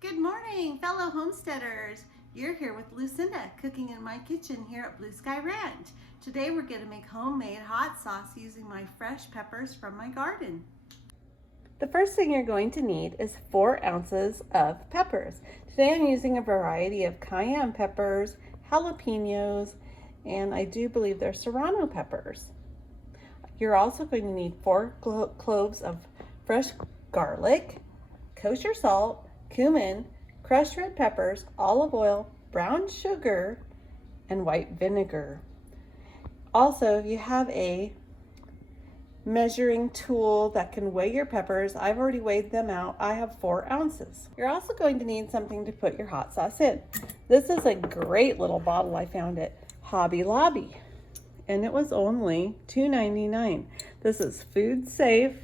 Good morning, fellow homesteaders. You're here with Lucinda, cooking in my kitchen here at Blue Sky Ranch. Today we're going to make homemade hot sauce using my fresh peppers from my garden. The first thing you're going to need is 4 ounces of peppers. Today I'm using a variety of cayenne peppers, jalapenos, and I do believe they're serrano peppers. You're also going to need 4 cloves of fresh garlic, kosher salt, cumin, crushed red peppers, olive oil, brown sugar, and white vinegar. Also, if you have a measuring tool that can weigh your peppers, I've already weighed them out. I have 4 ounces. You're also going to need something to put your hot sauce in. This is a great little bottle I found at Hobby Lobby, and it was only $2.99. This is food safe,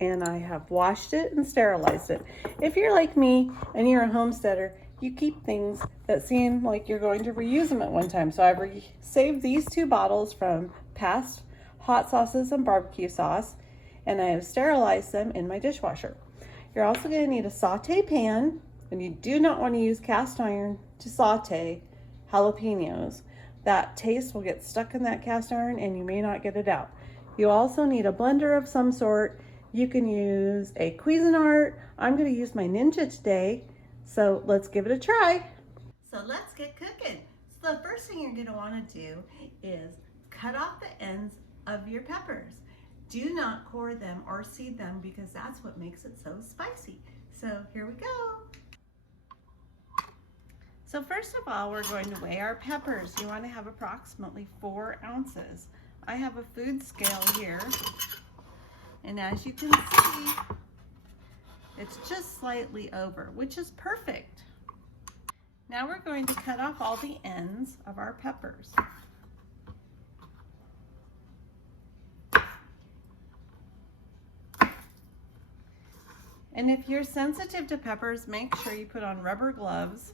and I have washed it and sterilized it. If you're like me and you're a homesteader, you keep things that seem like you're going to reuse them at one time. So I've saved these 2 bottles from past hot sauces and barbecue sauce, and I have sterilized them in my dishwasher. You're also going to need a saute pan, and you do not want to use cast iron to saute jalapenos. That taste will get stuck in that cast iron and you may not get it out. You also need a blender of some sort. You can use a Cuisinart. I'm going to use my Ninja today, so let's give it a try. So let's get cooking. So the first thing you're going to want to do is cut off the ends of your peppers. Do not core them or seed them because that's what makes it so spicy. So here we go. So first of all, we're going to weigh our peppers. You want to have approximately 4 ounces. I have a food scale here, and as you can see, it's just slightly over, which is perfect. Now we're going to cut off all the ends of our peppers. And if you're sensitive to peppers, make sure you put on rubber gloves.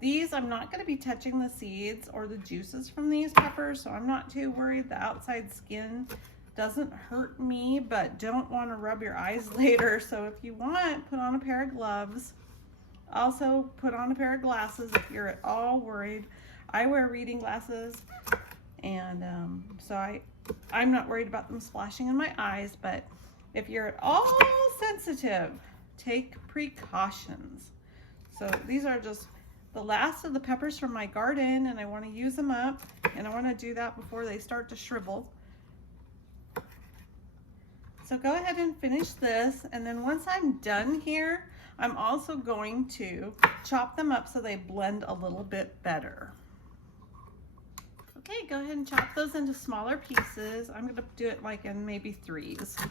These, I'm not going to be touching the seeds or the juices from these peppers, so I'm not too worried. The outside skin doesn't hurt me, but don't want to rub your eyes later. So if you want, put on a pair of gloves. Also, put on a pair of glasses if you're at all worried. I wear reading glasses, and so I'm not worried about them splashing in my eyes, but if you're at all sensitive, take precautions. So these are just the last of the peppers from my garden, and I want to use them up, and I want to do that before they start to shrivel. So go ahead and finish this, and then once I'm done here, I'm also going to chop them up so they blend a little bit better. Okay, go ahead and chop those into smaller pieces. I'm going to do it like in maybe 3s.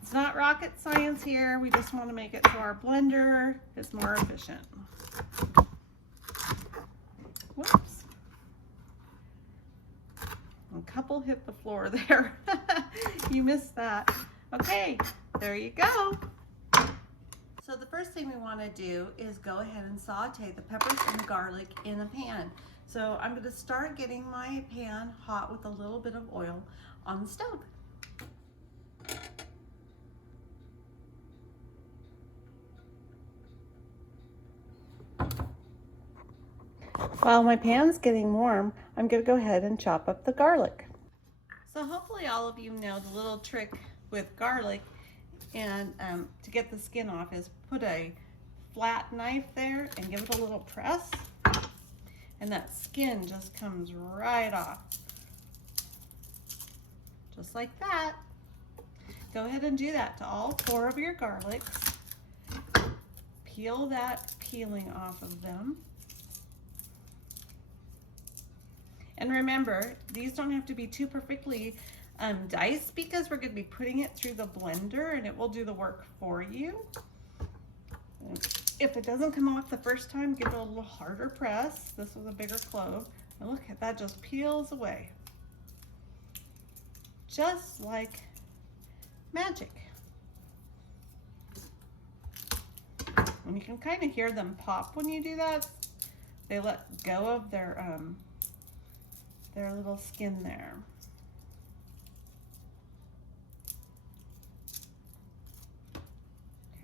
It's not rocket science here. We just want to make it so our blender is more efficient. Whoops. A couple hit the floor there. You missed that. Okay, there you go. So the first thing we want to do is go ahead and saute the peppers and the garlic in a pan. So I'm going to start getting my pan hot with a little bit of oil on the stove. While my pan's getting warm, I'm going to go ahead and chop up the garlic. So hopefully all of you know the little trick with garlic and to get the skin off is put a flat knife there and give it a little press, and that skin just comes right off. Just like that. Go ahead and do that to all 4 of your garlics. Peel that peeling off of them. And remember, these don't have to be too perfectly diced because we're going to be putting it through the blender and it will do the work for you. If it doesn't come off the first time, give it a little harder press. This was a bigger clove. And look at that, just peels away. Just like magic. And you can kind of hear them pop when you do that. They let go of their their little skin there.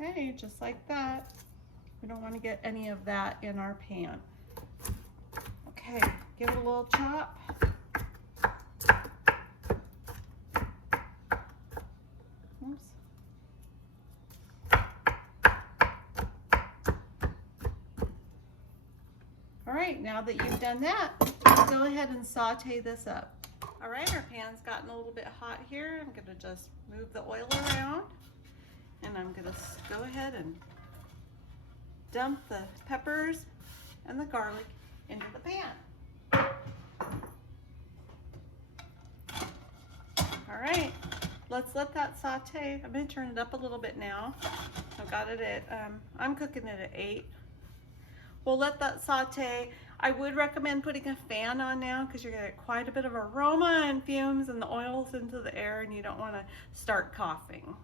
Okay, just like that. We don't want to get any of that in our pan. Okay, give it a little chop. Oops. All right, now that you've done that, go ahead and saute this up. All right, our pan's gotten a little bit hot here. I'm gonna just move the oil around, and I'm gonna go ahead and dump the peppers and the garlic into the pan. All right, let's let that saute. I'm gonna turn it up a little bit now. I've got it at, I'm cooking it at 8. We'll let that saute. I would recommend putting a fan on now because you're gonna get quite a bit of aroma and fumes and the oils into the air, and you don't wanna start coughing.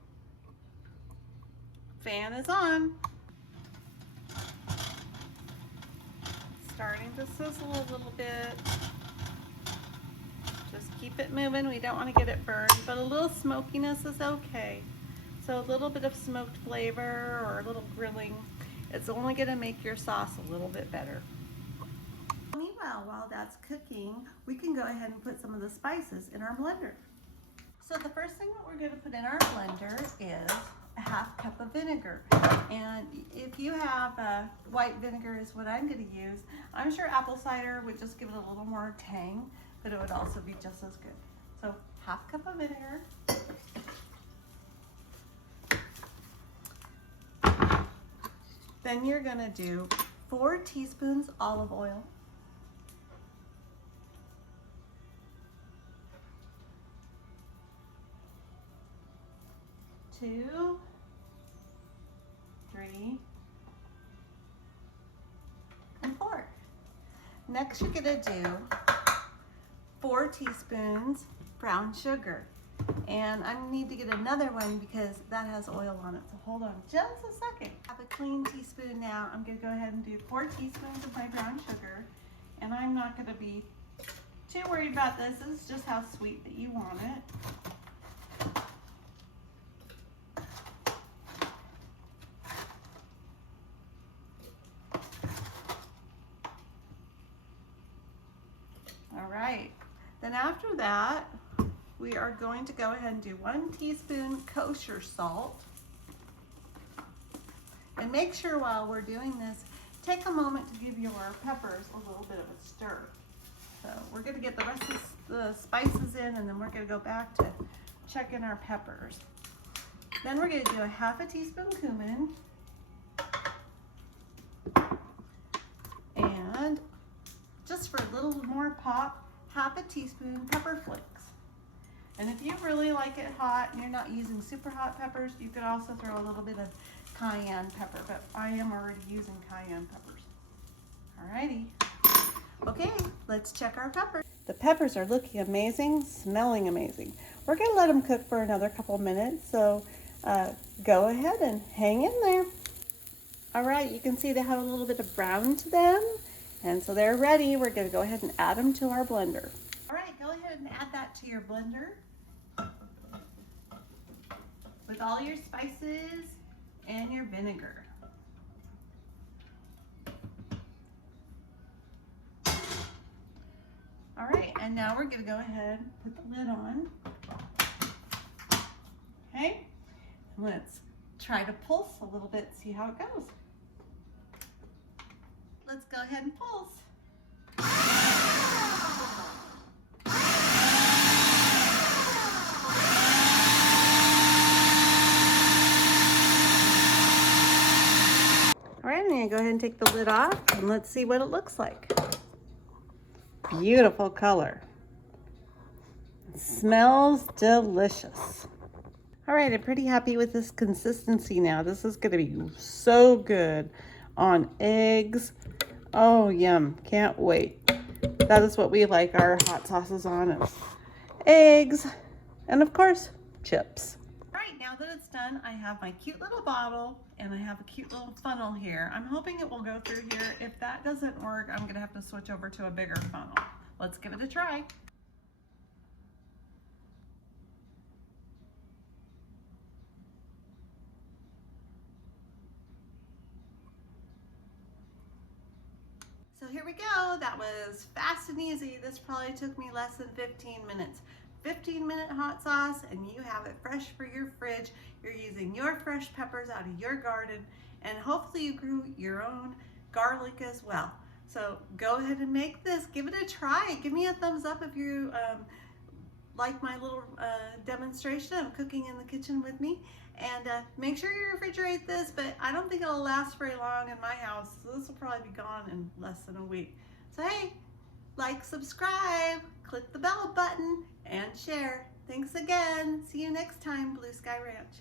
Fan is on. Starting to sizzle a little bit. Just keep it moving. We don't want to get it burned, but a little smokiness is okay. So a little bit of smoked flavor or a little grilling, it's only going to make your sauce a little bit better. Meanwhile, while that's cooking, we can go ahead and put some of the spices in our blender. So the first thing that we're going to put in our blender is a 1/2 cup of vinegar. And if you have white vinegar is what I'm going to use. I'm sure apple cider would just give it a little more tang, but it would also be just as good. So 1/2 cup of vinegar. Then you're going to do 4 teaspoons olive oil. 2, 3, and 4. Next you're gonna do 4 teaspoons brown sugar. And I need to get another one because that has oil on it. So hold on just a second. I have a clean teaspoon now. I'm gonna go ahead and do 4 teaspoons of my brown sugar. And I'm not gonna be too worried about this. This is just how sweet that you want it. All right, then after that, we are going to go ahead and do 1 teaspoon kosher salt. And make sure while we're doing this, take a moment to give your peppers a little bit of a stir. So we're gonna get the rest of the spices in, and then we're gonna go back to checking our peppers. Then we're gonna do a 1/2 teaspoon cumin. And just for a little more pop, 1/2 teaspoon pepper flakes. And if you really like it hot and you're not using super hot peppers, you could also throw a little bit of cayenne pepper, but I am already using cayenne peppers. Alrighty. Okay, let's check our peppers. The peppers are looking amazing, smelling amazing. We're gonna let them cook for another couple minutes, so go ahead and hang in there. All right, you can see they have a little bit of brown to them. And so they're ready. We're gonna go ahead and add them to our blender. All right, go ahead and add that to your blender with all your spices and your vinegar. All right, and now we're gonna go ahead and put the lid on. Okay, let's try to pulse a little bit, see how it goes. Let's go ahead and pulse. All right, I'm gonna go ahead and take the lid off and let's see what it looks like. Beautiful color. It smells delicious. All right, I'm pretty happy with this consistency now. This is gonna be so good on eggs. Oh, yum, can't wait. That is what we like our hot sauces on, is eggs, and of course, chips. All right, now that it's done, I have my cute little bottle, and I have a cute little funnel here. I'm hoping it will go through here. If that doesn't work, I'm gonna have to switch over to a bigger funnel. Let's give it a try. So here we go. That was fast and easy. This probably took me less than 15 minutes. 15-minute hot sauce, and you have it fresh for your fridge. You're using your fresh peppers out of your garden, and hopefully you grew your own garlic as well. So go ahead and make this. Give it a try. Give me a thumbs up if you like my little demonstration of cooking in the kitchen with me. And make sure you refrigerate this, but I don't think it'll last very long in my house. So this will probably be gone in less than a week. So hey, like, subscribe, click the bell button, and share. Thanks again. See you next time, Blue Sky Ranch.